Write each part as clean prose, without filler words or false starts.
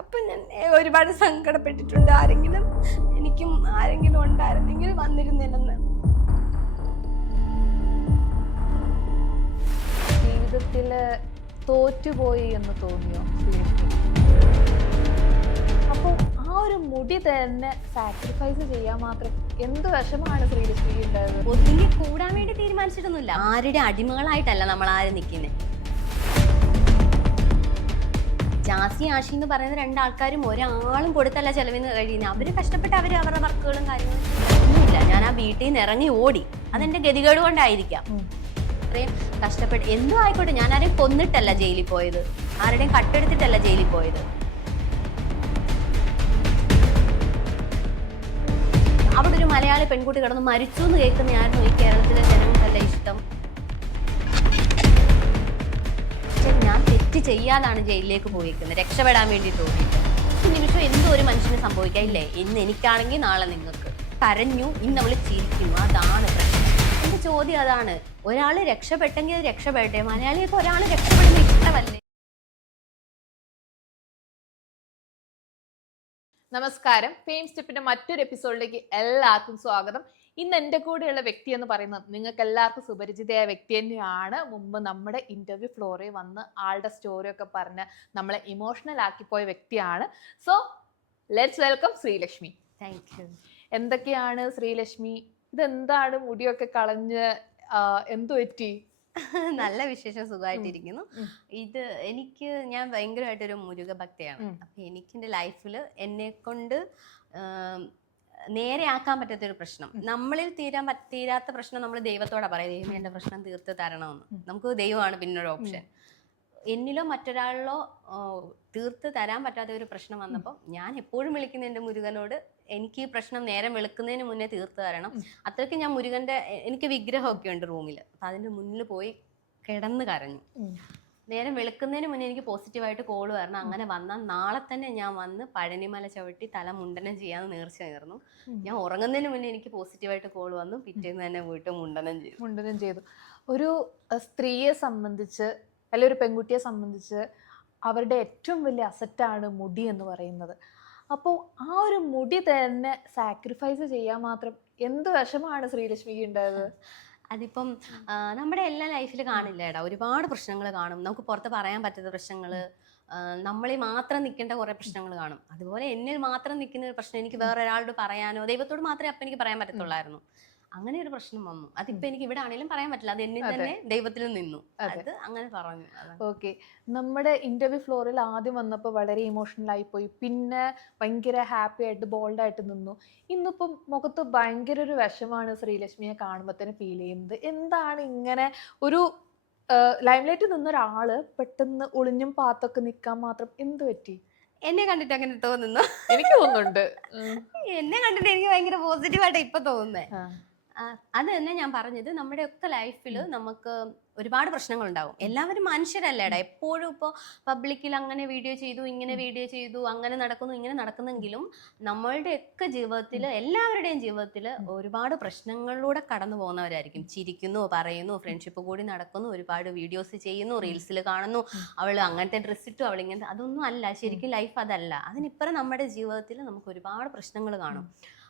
അപ്പം ഞാൻ ഒരുപാട് സങ്കടപ്പെട്ടിട്ടുണ്ട്. എനിക്കും ആരെങ്കിലും ഉണ്ടായിരുന്നെങ്കിൽ വന്നിരുന്നില്ലെന്ന്. ജീവിതത്തില് തോറ്റുപോയി എന്ന് തോന്നിയോ ശ്രീലക്ഷ്മി? അപ്പോൾ ആ ഒരു മുടി തന്നെ സാക്രിഫൈസ് ചെയ്യാൻ മാത്രം എന്ത് വിഷമാണ് ശ്രീലക്ഷ്മി ഉണ്ടായത്? ഒതുങ്ങി കൂടാൻ വേണ്ടി തീരുമാനിച്ചിട്ടൊന്നുമില്ല. ആരുടെ അടിമകളായിട്ടല്ല നമ്മൾ ആരും നിൽക്കുന്നത്. ജാസി ആഷി എന്ന് പറയുന്ന രണ്ടാൾക്കാരും ഒരാളും കൊടുത്തല്ല ചെലവിന് കഴിയുന്നത്. അവര് കഷ്ടപ്പെട്ട് അവരുടെ വർക്കുകളും കാര്യങ്ങളും ഒന്നുമില്ല. ഞാൻ ആ വീട്ടിൽ നിന്ന് ഇറങ്ങി ഓടി. അതെന്റെ ഗതികേട് കൊണ്ടായിരിക്കാം. അത്രയും കഷ്ടപ്പെട്ട് എന്തോ ആയിക്കോട്ടെ, ഞാൻ ആരെയും കൊന്നിട്ടല്ല ജയിലിൽ പോയത്, ആരുടെയും കട്ടെടുത്തിട്ടല്ല ജയിലിൽ പോയത്. അവിടെ ഒരു മലയാളി പെൺകുട്ടി കിടന്ന് മരിച്ചു എന്ന് കേൾക്കുന്നതായിരുന്നു ഈ കേരളത്തിലെ ജനങ്ങൾക്കല്ല ഇഷ്ടം. ഞാൻ തെറ്റ് ചെയ്യാതാണ് ജയിലിലേക്ക് പോയിരിക്കുന്നത്, രക്ഷപ്പെടാൻ വേണ്ടി തോന്നിയിട്ട്. ഈ നിമിഷം എന്തോ ഒരു മനുഷ്യന് സംഭവിക്കാം ഇല്ലേ? ഇന്ന് എനിക്കാണെങ്കിൽ നാളെ നിങ്ങൾക്ക്. കരഞ്ഞു, ഇന്ന് അവള് ചിരിക്കുന്നു. അതാണ് പ്രശ്നം. എന്റെ ചോദ്യം അതാണ്. ഒരാള് രക്ഷപ്പെട്ടെങ്കിൽ അത് രക്ഷപ്പെടട്ടെ. മലയാളിയൊക്കെ ഒരാൾ രക്ഷപ്പെടുന്ന ഇഷ്ടമല്ലേ? നമസ്കാരം. ഫെയിം സ്റ്റെപ്പിന്റെ മറ്റൊരു എപ്പിസോഡിലേക്ക് എല്ലാവർക്കും സ്വാഗതം. ഇന്ന് എൻ്റെ കൂടെയുള്ള വ്യക്തി എന്ന് പറയുന്നത് നിങ്ങൾക്ക് എല്ലാവർക്കും സുപരിചിതയായ വ്യക്തി തന്നെയാണ്. മുമ്പ് നമ്മുടെ ഇന്റർവ്യൂ ഫ്ലോറിൽ വന്ന് ആളുടെ സ്റ്റോറിയൊക്കെ പറഞ്ഞ് നമ്മളെ ഇമോഷണൽ ആക്കിപ്പോയ വ്യക്തിയാണ്. So let's welcome Sreelakshmi. Thank you. എന്തൊക്കെയാണ് ശ്രീലക്ഷ്മി? ഇതെന്താണ് മുടിയൊക്കെ കളഞ്ഞ് എന്തു പറ്റി? നല്ല വിശേഷം, സുഖമായിട്ടിരിക്കുന്നു. ഞാൻ ഭയങ്കരമായിട്ടൊരു മുരുക ഭക്തയാണ്. അപ്പൊ എനിക്ക് എൻ്റെ ലൈഫിൽ എന്നെ കൊണ്ട് നേരെയാക്കാൻ പറ്റാത്തൊരു പ്രശ്നം, നമ്മളിൽ തീരാത്ത പ്രശ്നം നമ്മൾ ദൈവത്തോടെ പറയാം, ദൈവം എൻ്റെ പ്രശ്നം തീർത്ത് തരണമെന്ന്. നമുക്ക് ദൈവമാണ് പിന്നൊരു ഓപ്ഷൻ. എന്നിലോ മറ്റൊരാളിലോ തീർത്ത് തരാൻ പറ്റാത്ത ഒരു പ്രശ്നം വന്നപ്പോൾ ഞാൻ എപ്പോഴും വിളിക്കുന്ന എൻ്റെ മുരുകനോട്, എനിക്ക് ഈ പ്രശ്നം നേരം വെളുക്കുന്നതിന് മുന്നേ തീർത്ത് തരണം. അത്രയ്ക്ക് ഞാൻ മുരുകന്റെ, എനിക്ക് വിഗ്രഹമൊക്കെ ഉണ്ട് റൂമിൽ, അപ്പൊ അതിന്റെ മുന്നിൽ പോയി കിടന്ന് കരഞ്ഞു. നേരം വെളുക്കുന്നതിന് മുന്നേ എനിക്ക് പോസിറ്റീവായിട്ട് കോള് വരണം. അങ്ങനെ വന്നാൽ നാളെ തന്നെ ഞാൻ വന്ന് പഴനിമല ചവിട്ടി തല മുണ്ടനം ചെയ്യാന്ന് നേർച്ച നേർന്നു. ഞാൻ ഉറങ്ങുന്നതിന് മുന്നേ എനിക്ക് പോസിറ്റീവായിട്ട് കോള് വന്നു. പിറ്റേന്ന് തന്നെ പോയിട്ട് മുണ്ടനം ചെയ്തു. ഒരു സ്ത്രീയെ സംബന്ധിച്ച് അല്ലെങ്കിൽ ഒരു പെൺകുട്ടിയെ സംബന്ധിച്ച് അവരുടെ ഏറ്റവും വലിയ അസറ്റാണ് മുടി എന്ന് പറയുന്നത്. അപ്പോൾ ആ ഒരു മുടി തന്നെ സാക്രിഫൈസ് ചെയ്യാൻ മാത്രം എന്ത് വിഷമാണ് ശ്രീലക്ഷ്മിക്ക് ഉണ്ടായത്? അതിപ്പം നമ്മുടെ എല്ലാ ലൈഫിൽ കാണില്ലേടാ, ഒരുപാട് പ്രശ്നങ്ങൾ കാണും. നമുക്ക് പുറത്ത് പറയാൻ പറ്റാത്ത പ്രശ്നങ്ങൾ, നമ്മളിൽ മാത്രം നിൽക്കേണ്ട കുറെ പ്രശ്നങ്ങൾ കാണും. അതുപോലെ എന്നിൽ മാത്രം നിൽക്കുന്ന ഒരു പ്രശ്നം എനിക്ക് വേറെ ഒരാളോട് പറയാനോ, ദൈവത്തോട് മാത്രമേ അപ്പം എനിക്ക് പറയാൻ പറ്റത്തുള്ളായിരുന്നു. അങ്ങനെ ഒരു പ്രശ്നം വന്നു. അതിപ്പോ എനിക്ക് ഇവിടെ ആണെങ്കിലും പറയാൻ പറ്റില്ല. അത് എന്നിൽ തന്നെ ദൈവത്തിലും നിന്നു. അത് അങ്ങനെ പറഞ്ഞു. ഓക്കെ. നമ്മുടെ ഇന്റർവ്യൂ ഫ്ലോറിൽ ആദ്യം വന്നപ്പോൾ വളരെ ഇമോഷണൽ ആയി പോയി, പിന്നെ ഭയങ്കര ഹാപ്പി ആയിട്ട് ബോൾഡായിട്ട് നിന്നു. ഇന്നിപ്പം മുഖത്ത് ഭയങ്കര ഒരു വിഷമാണ് ശ്രീലക്ഷ്മിയെ കാണുമ്പോൾ തന്നെ ഫീൽ ചെയ്യുന്നത്. എന്താണ് ഇങ്ങനെ ഒരു ലൈംലൈറ്റിൽ നിന്നൊരാള് പെട്ടെന്ന് ഒളിഞ്ഞും പാത്തൊക്കെ നിൽക്കാൻ മാത്രം എന്ത് പറ്റി? എന്നെ കണ്ടിട്ട് അങ്ങനെ തോന്നുന്നു? എനിക്ക് തോന്നുന്നുണ്ട്. എന്നെ കണ്ടിട്ട് എനിക്ക് ഭയങ്കര പോസിറ്റീവായിട്ട് ഇപ്പൊ തോന്നുന്നേ. അത് തന്നെ ഞാൻ പറഞ്ഞത്, നമ്മുടെ ഒക്കെ ലൈഫിൽ നമുക്ക് ഒരുപാട് പ്രശ്നങ്ങൾ ഉണ്ടാവും. എല്ലാവരും മനുഷ്യരല്ലേടാ. എപ്പോഴും ഇപ്പോൾ പബ്ലിക്കിൽ അങ്ങനെ വീഡിയോ ചെയ്തു, ഇങ്ങനെ വീഡിയോ ചെയ്തു, അങ്ങനെ നടക്കുന്നു, ഇങ്ങനെ നടക്കുന്നെങ്കിലും നമ്മളുടെ ഒക്കെ ജീവിതത്തിൽ, എല്ലാവരുടെയും ജീവിതത്തിൽ ഒരുപാട് പ്രശ്നങ്ങളിലൂടെ കടന്നു പോകുന്നവരായിരിക്കും. ചിരിക്കുന്നു, പറയുന്നു, ഫ്രണ്ട്ഷിപ്പ് കൂടി നടക്കുന്നു, ഒരുപാട് വീഡിയോസ് ചെയ്യുന്നു, റീൽസിൽ കാണുന്നു, അവൾ അങ്ങനത്തെ ഡ്രസ്സ് ഇട്ടു, അവൾ ഇങ്ങനത്തെ. അതൊന്നും അല്ല ശരിക്കും ലൈഫ്. അതല്ല. അതിനിപ്പുറം നമ്മുടെ ജീവിതത്തിൽ നമുക്ക് ഒരുപാട് പ്രശ്നങ്ങൾ കാണും.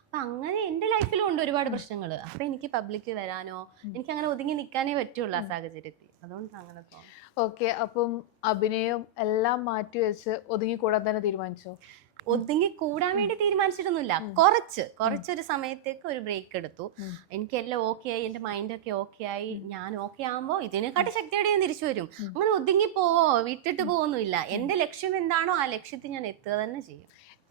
അപ്പൊ അങ്ങനെ എൻ്റെ ലൈഫിലും ഉണ്ട് ഒരുപാട് പ്രശ്നങ്ങൾ. അപ്പൊ എനിക്ക് പബ്ലിക് വരാനോ, എനിക്ക് അങ്ങനെ ഒതുങ്ങി നിൽക്കാനേ പറ്റുള്ളൂ ആ സാഹചര്യത്തിൽ. അതുകൊണ്ട് അങ്ങനെ തോന്നും. ഓക്കെ. അപ്പം അഭിനയം എല്ലാം മാറ്റി വെച്ച് ഒതുങ്ങിക്കൂടാൻ തന്നെ തീരുമാനിച്ചോ? ഒതുങ്ങി കൂടാൻ വേണ്ടി തീരുമാനിച്ചിട്ടൊന്നുമില്ല. കുറച്ചൊരു സമയത്തേക്ക് ഒരു ബ്രേക്ക് എടുത്തു. എനിക്കെല്ലാം ഓക്കെ ആയി, എൻ്റെ മൈൻഡൊക്കെ ഓക്കെ ആയി. ഞാൻ ഓക്കെ ആകുമ്പോൾ ഇതിനെക്കാട്ടി ശക്തിയോടെ ഞാൻ തിരിച്ചു വരും. അങ്ങനെ ഒതുങ്ങി പോവോ വിട്ടിട്ട് പോവൊന്നുമില്ല. എൻ്റെ ലക്ഷ്യം എന്താണോ ആ ലക്ഷ്യത്തിൽ ഞാൻ എത്തുക തന്നെ ചെയ്യും.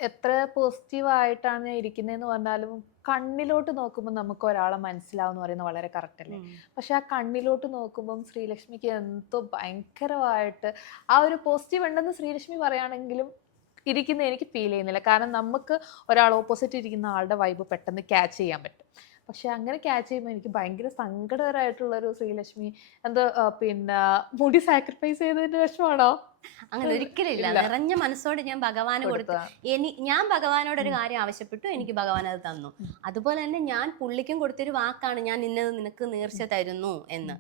എത്ര പോസിറ്റീവായിട്ടാണ് ഞാൻ ഇരിക്കുന്നതെന്ന് പറഞ്ഞാലും കണ്ണിലോട്ട് നോക്കുമ്പോൾ നമുക്ക് ഒരാളെ മനസ്സിലാവുമെന്ന് പറയുന്നത് വളരെ കറക്റ്റ് അല്ലേ? പക്ഷെ ആ കണ്ണിലോട്ട് നോക്കുമ്പം ശ്രീലക്ഷ്മിക്ക് എന്തോ ഭയങ്കരമായിട്ട് ആ ഒരു പോസിറ്റീവ് ഉണ്ടെന്ന് ശ്രീലക്ഷ്മി പറയുകയാണെങ്കിലും ഇരിക്കുന്ന എനിക്ക് ഫീൽ ചെയ്യുന്നില്ല. കാരണം നമുക്ക് ഒരാൾ ഓപ്പോസിറ്റ് ഇരിക്കുന്ന ആളുടെ വൈബ് പെട്ടെന്ന് ക്യാച്ച് ചെയ്യാൻ പറ്റും. പക്ഷെ അങ്ങനെ ക്യാച്ച് ചെയ്യുമ്പോൾ എനിക്ക് ഭയങ്കര സങ്കടകരമായിട്ടുള്ളൊരു ശ്രീലക്ഷ്മി എന്തോ പിന്നെ മുടി സാക്രിഫൈസ് ചെയ്തതിന്റെ വിഷമാണോ? അങ്ങനെ ഒരിക്കലും ഇല്ല. നിറഞ്ഞ മനസ്സോടെ ഞാൻ ഭഗവാന് കൊടുത്തു. ഞാൻ ഭഗവാനോട് ഒരു കാര്യം ആവശ്യപ്പെട്ടു, എനിക്ക് ഭഗവാൻ അത് തന്നു. അതുപോലെ തന്നെ ഞാൻ പുള്ളിക്കും കൊടുത്തൊരു വാക്കാണ്, ഞാൻ ഇന്നത് നിനക്ക് നേർച്ച തരുന്നു എന്ന്.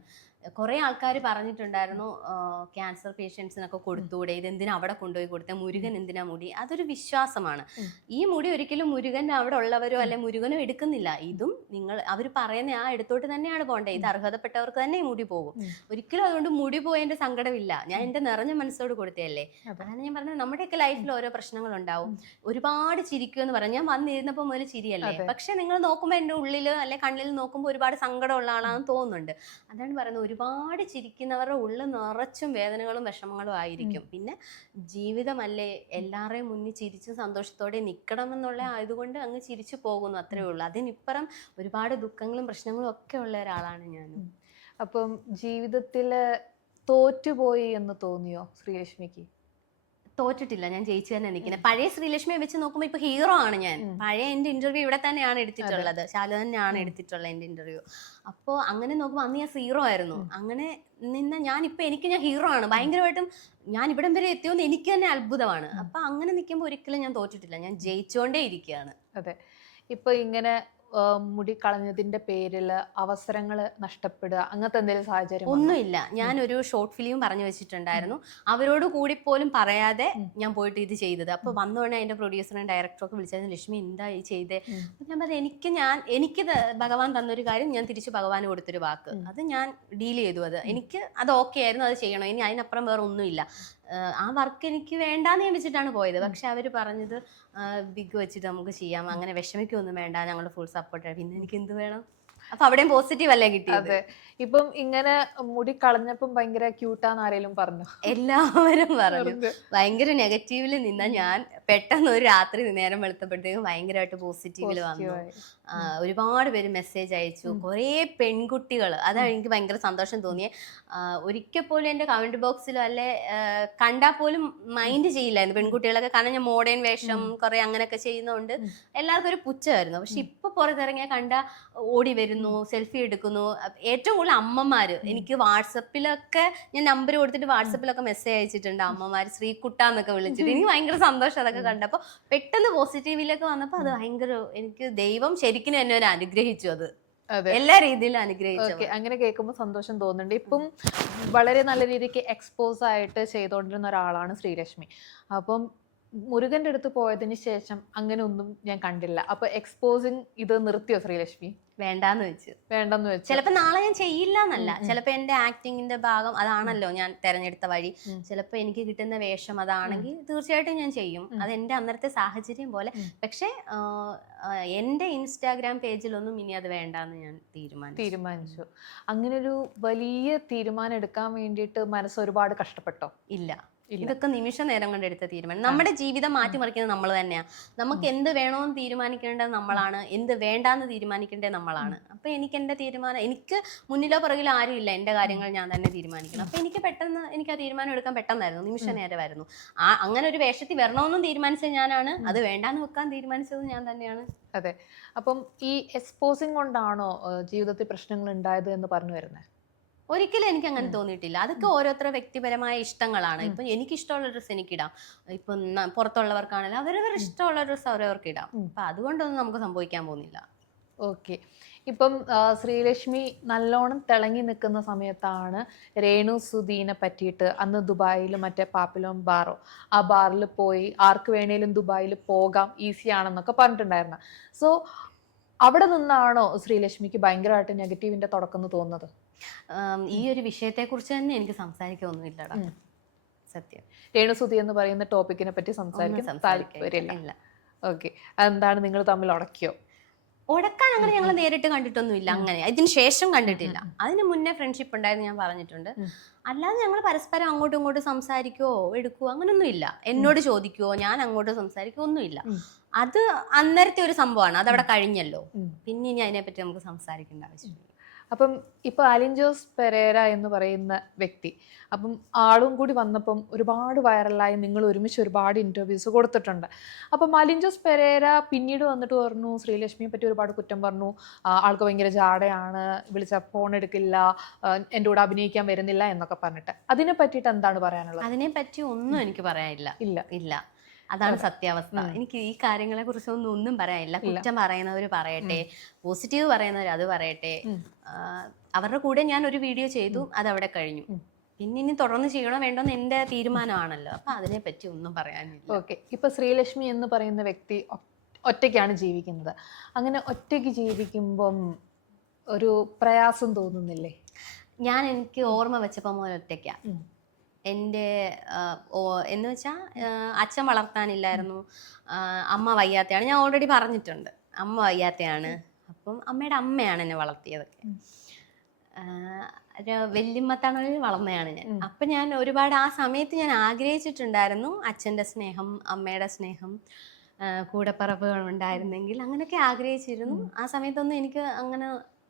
കുറെ ആൾക്കാർ പറഞ്ഞിട്ടുണ്ടായിരുന്നു ക്യാൻസർ പേഷ്യൻസിനൊക്കെ കൊടുത്തൂടെ, ഇതെന്തിനാ അവിടെ കൊണ്ടുപോയി കൊടുത്തേ, മുരുകൻ എന്തിനാ മുടി. അതൊരു വിശ്വാസമാണ്. ഈ മുടി ഒരിക്കലും മുരുകൻ അവിടെ ഉള്ളവരോ അല്ലെ മുരുകനോ എടുക്കുന്നില്ല. ഇതും അവർ പറയുന്ന ആ എടുത്തോട്ട് തന്നെയാണ് പോകേണ്ടത്. ഇത് അർഹതപ്പെട്ടവർക്ക് തന്നെ ഈ മുടി പോകും. ഒരിക്കലും അതുകൊണ്ട് മുടി പോയതിന്റെ സങ്കടമില്ല. ഞാൻ എന്റെ നിറഞ്ഞ മനസ്സോട് കൊടുത്തതല്ലേ. അതാണ് ഞാൻ പറഞ്ഞത്, നമ്മുടെയൊക്കെ ലൈഫിൽ ഓരോ പ്രശ്നങ്ങളുണ്ടാവും. ഒരുപാട് ചിരിക്കുമെന്ന് പറയാം. ഞാൻ വന്നിരുന്നപ്പോൾ മുതൽ ചിരിയല്ലേ, പക്ഷെ നിങ്ങൾ നോക്കുമ്പോൾ എൻ്റെ ഉള്ളിൽ അല്ലെ കണ്ണിൽ നോക്കുമ്പോൾ ഒരുപാട് സങ്കടമുള്ള ആളാണെന്ന് തോന്നുന്നുണ്ട്. അതാണ് പറയുന്നത്, ഒരുപാട് ചിരിക്കുന്നവരുടെ ഉള്ളിൽ നിറച്ചും വേദനകളും വിഷമങ്ങളും ആയിരിക്കും. പിന്നെ ജീവിതമല്ലേ, എല്ലാവരെയും മുന്നിൽ ചിരിച്ച് സന്തോഷത്തോടെ നിൽക്കണം എന്നുള്ള ആയതുകൊണ്ട് അങ്ങ് ചിരിച്ചു പോകുന്നു, അത്രേ ഉള്ളൂ. അതിനിപ്പുറം ഒരുപാട് ദുഃഖങ്ങളും പ്രശ്നങ്ങളും ഒക്കെ ഉള്ള ഒരാളാണ് ഞാൻ. അപ്പം ജീവിതത്തില് തോറ്റുപോയി എന്ന് തോന്നിയോ ശ്രീലക്ഷ്മിക്ക്? തോറ്റിട്ടില്ല, ഞാൻ ജയിച്ചു തന്നെ നിൽക്കുന്നത്. പഴയ ശ്രീലക്ഷ്മിയെ വെച്ച് നോക്കുമ്പോൾ ഇപ്പൊ ഹീറോ ആണ് ഞാൻ. പഴയ എന്റെ ഇന്റർവ്യൂ ഇവിടെ തന്നെയാണ് എടുത്തിട്ടുള്ളത്, ശാല തന്നെയാണ് എടുത്തിട്ടുള്ളത് എന്റെ ഇന്റർവ്യൂ. അപ്പോൾ അങ്ങനെ നോക്കുമ്പോൾ അന്ന് ഞാൻ സീറോ ആയിരുന്നു. അങ്ങനെ ഞാൻ ഹീറോ ആണ്. ഭയങ്കരമായിട്ടും ഞാൻ ഇവിടം വരെ എത്തിയോന്ന് എനിക്ക് തന്നെ അത്ഭുതമാണ്. അപ്പൊ അങ്ങനെ നിൽക്കുമ്പോൾ ഒരിക്കലും ഞാൻ തോറ്റിട്ടില്ല, ഞാൻ ജയിച്ചുകൊണ്ടേ ഇരിക്കുകയാണ്. അതെ, ഇപ്പൊ ഇങ്ങനെ മുടി കളഞ്ഞതിന്റെ പേരിൽ അവസരങ്ങൾ നഷ്ടപ്പെടുക അങ്ങനത്തെ എന്തെങ്കിലും സാഹചര്യം? ഒന്നുമില്ല. ഞാനൊരു ഷോർട്ട് ഫിലിം പറഞ്ഞു വെച്ചിട്ടുണ്ടായിരുന്നു, അവരോട് കൂടി പോലും പറയാതെ ഞാൻ പോയിട്ട് ഇത് ചെയ്തത്. അപ്പൊ വന്നോടനെ അതിന്റെ പ്രൊഡ്യൂസറും ഡയറക്ടറും ഒക്കെ വിളിച്ചായിരുന്നു, ലക്ഷ്മി എന്താ ഈ ചെയ്തേ? ഞാൻ പറഞ്ഞു, എനിക്ക് ഭഗവാൻ തന്നൊരു കാര്യം ഞാൻ തിരിച്ച് ഭഗവാന് കൊടുത്തൊരു വാക്ക്, അത് ഞാൻ ഡീൽ ചെയ്തു. എനിക്ക് അത് ഓക്കെ ആയിരുന്നു, അത് ചെയ്യണം. ഇനി അതിനപ്പുറം വേറെ ഒന്നുമില്ല. ആ വർക്ക് എനിക്ക് വേണ്ടാന്ന് ഞാൻ വെച്ചിട്ടാണ് പോയത്. പക്ഷെ അവർ പറഞ്ഞത് ബിഗ് വെച്ചിട്ട് നമുക്ക് ചെയ്യാം, അങ്ങനെ വിഷമിക്കൊന്നും വേണ്ട, ഞങ്ങളുടെ ഫുൾ സപ്പോർട്ട്. പിന്നെ എനിക്ക് എന്ത് വേണം? അപ്പൊ അവിടെയും പോസിറ്റീവ് അല്ലേ കിട്ടിയത്. ഇപ്പം ഇങ്ങനെ മുടി കളഞ്ഞപ്പം ഭയങ്കര ക്യൂട്ടാന്ന് ആരെങ്കിലും പറഞ്ഞു? എല്ലാവരും പറഞ്ഞു. ഭയങ്കര നെഗറ്റീവില് നിന്ന ഞാൻ പെട്ടെന്ന് ഒരു രാത്രി നേരം വെളുത്തപ്പോഴത്തേക്കും ഭയങ്കരമായിട്ട് പോസിറ്റീവില് വന്നു. ഒരുപാട് പേര് മെസ്സേജ് അയച്ചു, കുറേ പെൺകുട്ടികൾ. അതാണ് എനിക്ക് ഭയങ്കര സന്തോഷം തോന്നിയേ. ഒരിക്കൽ പോലും എന്റെ കമന്റ് ബോക്സിലോ അല്ലെ കണ്ടാൽ പോലും മൈൻഡ് ചെയ്യില്ലായിരുന്നു പെൺകുട്ടികളൊക്കെ. കാരണം ഞാൻ മോഡേൺ വേഷം കുറെ അങ്ങനെയൊക്കെ ചെയ്യുന്നതുകൊണ്ട് എല്ലാവർക്കും ഒരു പുച്ഛമായിരുന്നു. പക്ഷെ ഇപ്പൊ പുറത്തിറങ്ങിയാൽ കണ്ട ഓടി വരുന്നു, സെൽഫി എടുക്കുന്നു. ഏറ്റവും കൂടുതൽ അമ്മമാര് എനിക്ക് വാട്സപ്പിലൊക്കെ, ഞാൻ നമ്പർ കൊടുത്തിട്ട് വാട്സപ്പിലൊക്കെ മെസ്സേജ് അയച്ചിട്ടുണ്ട് അമ്മമാര്, ശ്രീകുട്ടാന്നൊക്കെ വിളിച്ചിട്ട്. എനിക്ക് ഭയങ്കര സന്തോഷം അതൊക്കെ കണ്ടപ്പോ. പെട്ടെന്ന് പോസിറ്റീവിലൊക്കെ വന്നപ്പോ അത് ഭയങ്കര, എനിക്ക് ദൈവം ശരിക്കും എന്നെ ഒരു അനുഗ്രഹിച്ചു. അത് എല്ലാ രീതിയിലും അനുഗ്രഹിച്ചു. അങ്ങനെ കേൾക്കുമ്പോൾ സന്തോഷം തോന്നുന്നുണ്ട്. ഇപ്പം വളരെ നല്ല രീതിക്ക് എക്സ്പോസ് ആയിട്ട് ചെയ്തുകൊണ്ടിരുന്ന ഒരാളാണ് ശ്രീലക്ഷ്മി. അപ്പം മുരുകന്റെ അടുത്ത് പോയതിന് ശേഷം അങ്ങനെ ഒന്നും ഞാൻ കണ്ടില്ല. അപ്പൊ എക്സ്പോസിങ് ഇത് നിർത്തിയോ ശ്രീലക്ഷ്മി? വേണ്ടെന്ന് വെച്ചു. ചിലപ്പോ നാളെ ഞാൻ ചെയ്യില്ല എന്നല്ല, ചിലപ്പോ എന്റെ ആക്ടിങ്ങിന്റെ ഭാഗം അതാണല്ലോ ഞാൻ തെരഞ്ഞെടുത്ത വഴി. ചിലപ്പോ എനിക്ക് കിട്ടുന്ന വേഷം അതാണെങ്കിൽ തീർച്ചയായിട്ടും ഞാൻ ചെയ്യും. അത് എന്റെ അന്നത്തെ സാഹചര്യം പോലെ. പക്ഷെ എന്റെ ഇൻസ്റ്റാഗ്രാം പേജിലൊന്നും ഇനി അത് വേണ്ടെന്ന് ഞാൻ തീരുമാനിച്ചു. അങ്ങനെ ഒരു വലിയ തീരുമാനം എടുക്കാൻ വേണ്ടിയിട്ട് മനസ്സ് ഒരുപാട് കഷ്ടപ്പെട്ടോ? ഇല്ല, ഇതൊക്കെ നിമിഷ നേരം കൊണ്ട് എടുത്ത തീരുമാനം. നമ്മുടെ ജീവിതം മാറ്റിമറിക്കുന്നത് നമ്മൾ തന്നെയാണ്. നമുക്ക് എന്ത് വേണമെന്ന് തീരുമാനിക്കേണ്ടത് നമ്മളാണ്, എന്ത് വേണ്ടാന്ന് തീരുമാനിക്കേണ്ടത് നമ്മളാണ്. അപ്പൊ എനിക്ക് എന്റെ തീരുമാനം, എനിക്ക് മുന്നിലോ പുറകിലോ ആരും ഇല്ല, എന്റെ കാര്യങ്ങൾ ഞാൻ തന്നെ തീരുമാനിക്കണം. അപ്പൊ എനിക്ക് ആ തീരുമാനം എടുക്കാൻ പെട്ടെന്നായിരുന്നു, നിമിഷ നേരമായിരുന്നു. അങ്ങനെ ഒരു വേഷത്തിൽ വരണമെന്നും തീരുമാനിച്ചത് ഞാനാണ്, അത് വേണ്ടാന്ന് വെക്കാൻ തീരുമാനിച്ചത് ഞാൻ തന്നെയാണ്. അതെ, അപ്പം ഈ എക്സ്പോസിങ് കൊണ്ടാണോ ജീവിതത്തിൽ പ്രശ്നങ്ങൾ ഉണ്ടായത് എന്ന് പറഞ്ഞു വരുന്നത്? ഒരിക്കലും എനിക്ക് അങ്ങനെ തോന്നിയിട്ടില്ല. അതൊക്കെ ഓരോരുത്തരുടെ വ്യക്തിപരമായ ഇഷ്ടങ്ങളാണ്. ഇപ്പൊ എനിക്ക് ഇഷ്ടമുള്ള ഡ്രസ്സ് എനിക്കിടാം, ഇപ്പൊ പുറത്തുള്ളവർക്കാണെങ്കിലും അവരവരുടെ ഇഷ്ടമുള്ള ഡ്രസ്സ് അവരവർക്ക് ഇടാം. അപ്പൊ അതുകൊണ്ടൊന്നും നമുക്ക് സംഭവിക്കാൻ പോകുന്നില്ല. ഓക്കെ, ഇപ്പം ശ്രീലക്ഷ്മി നല്ലോണം തിളങ്ങി നിൽക്കുന്ന സമയത്താണ് രേണു സുധീനെ പറ്റിയിട്ട്, അന്ന് ദുബായിൽ മറ്റേ പാപ്പിലോൺ ബാറോ, ആ ബാറിൽ പോയി ആർക്ക് വേണേലും ദുബായിൽ പോകാം, ഈസി ആണെന്നൊക്കെ പറഞ്ഞിട്ടുണ്ടായിരുന്നു. സോ അവിടെ നിന്നാണോ ശ്രീലക്ഷ്മിക്ക് ഭയങ്കരമായിട്ട് നെഗറ്റീവിന്റെ തുടക്കം എന്ന് തോന്നുന്നത്? ഈ ഒരു വിഷയത്തെ കുറിച്ച് തന്നെ എനിക്ക് സംസാരിക്കൊന്നുമില്ലടാ, സത്യം. രേണുസുതി എന്ന് പറയുന്ന ടോപ്പിക്കിനെ പറ്റി സംസാരിക്കാൻ താല്പര്യമില്ല. ഓക്കെ, അതെന്താണ്, നിങ്ങൾ തമ്മിൽ ഉടക്കിയോ? ഉടക്കാൻ അങ്ങനെ ഞങ്ങൾ നേരിട്ട് കണ്ടിട്ടൊന്നുമില്ല. അങ്ങനെ ഇതിന് ശേഷം കണ്ടിട്ടില്ല. അതിന് മുന്നേ ഫ്രണ്ട്ഷിപ്പ് ഉണ്ടായിരുന്നു, ഞാൻ പറഞ്ഞിട്ടുണ്ട്. അല്ലാതെ ഞങ്ങൾ പരസ്പരം അങ്ങോട്ടും ഇങ്ങോട്ടും സംസാരിക്കുവോ എടുക്കുവോ അങ്ങനൊന്നും ഇല്ല. എന്നോട് ചോദിക്കുവോ ഞാൻ അങ്ങോട്ട് സംസാരിക്കുവോ ഒന്നുമില്ല. അത് അന്നേരത്തെ ഒരു സംഭവമാണ്, അതവിടെ കഴിഞ്ഞല്ലോ. പിന്നെ ഇനി അതിനെപ്പറ്റി നമുക്ക് സംസാരിക്കേണ്ട ആവശ്യമില്ല. അപ്പം ഇപ്പൊ അലിൻ ജോസ് പെരേര എന്ന് പറയുന്ന വ്യക്തി, അപ്പം ആളും കൂടി വന്നപ്പം ഒരുപാട് വൈറലായി, നിങ്ങൾ ഒരുമിച്ച് ഒരുപാട് ഇന്റർവ്യൂസ് കൊടുത്തിട്ടുണ്ട്. അപ്പം അലിൻ ജോസ് പെരേര പിന്നീട് വന്നിട്ട് പറഞ്ഞു ശ്രീലക്ഷ്മിയെ പറ്റി ഒരുപാട് കുറ്റം പറഞ്ഞു, ആൾക്ക് ഭയങ്കര ജാടയാണ്, വിളിച്ച ഫോൺ എടുക്കില്ല, എൻ്റെ കൂടെ അഭിനയിക്കാൻ വരുന്നില്ല എന്നൊക്കെ പറഞ്ഞിട്ട്. അതിനെ പറ്റിയിട്ട് എന്താണ് പറയാനുള്ളത്? അതിനെ പറ്റി ഒന്നും എനിക്ക് പറയാനില്ല. ഇല്ല. അതാണ് സത്യാവസ്ഥ. എനിക്ക് ഈ കാര്യങ്ങളെ കുറിച്ചൊന്നും ഒന്നും പറയാനില്ല. കുറ്റം പറയുന്നവർ പറയട്ടെ, പോസിറ്റീവ് പറയുന്നവർ അത് പറയട്ടെ. അവരുടെ കൂടെ ഞാൻ ഒരു വീഡിയോ ചെയ്തു, അത് അവിടെ കഴിഞ്ഞു. പിന്നെ ഇനി തുടർന്ന് ചെയ്യണോ വേണ്ടോന്ന് എന്റെ തീരുമാനമാണല്ലോ. അപ്പൊ അതിനെ പറ്റി ഒന്നും പറയാനില്ല. ഓക്കെ, ഇപ്പൊ ശ്രീലക്ഷ്മി എന്ന് പറയുന്ന വ്യക്തി ഒറ്റയ്ക്കാണ് ജീവിക്കുന്നത്. അങ്ങനെ ഒറ്റയ്ക്ക് ജീവിക്കുമ്പം ഒരു പ്രയാസം തോന്നുന്നില്ലേ? എനിക്ക് ഓർമ്മ വെച്ചപ്പോ മുതൽ ഒറ്റയ്ക്കാ. എൻ്റെ എന്ന് വെച്ചാൽ അച്ഛൻ വളർത്താനില്ലായിരുന്നു, അമ്മ വയ്യാത്തയാണ്. ഞാൻ ഓൾറെഡി പറഞ്ഞിട്ടുണ്ട്, അമ്മ വയ്യാത്തയാണ്. അപ്പം അമ്മയുടെ അമ്മയാണ് എന്നെ വളർത്തിയതൊക്കെ. വല്യമ്മത്തണലിൽ വളർന്നതാണ് ഞാൻ. അപ്പം ഞാൻ ഒരുപാട് ആ സമയത്ത് ഞാൻ ആഗ്രഹിച്ചിട്ടുണ്ടായിരുന്നു അച്ഛൻ്റെ സ്നേഹം, അമ്മയുടെ സ്നേഹം, കൂടപ്പറപ്പുകൾ ഉണ്ടായിരുന്നെങ്കിൽ, അങ്ങനെയൊക്കെ ആഗ്രഹിച്ചിരുന്നു. ആ സമയത്തൊന്നും എനിക്ക് അങ്ങനെ